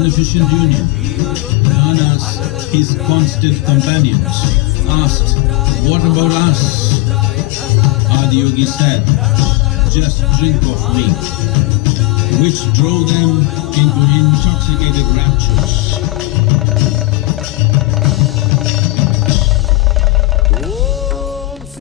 magnificent union. Nanas, his constant companions, asked, "What about us?" Adiyogi said, "Just drink of me," which drove them into intoxicated raptures.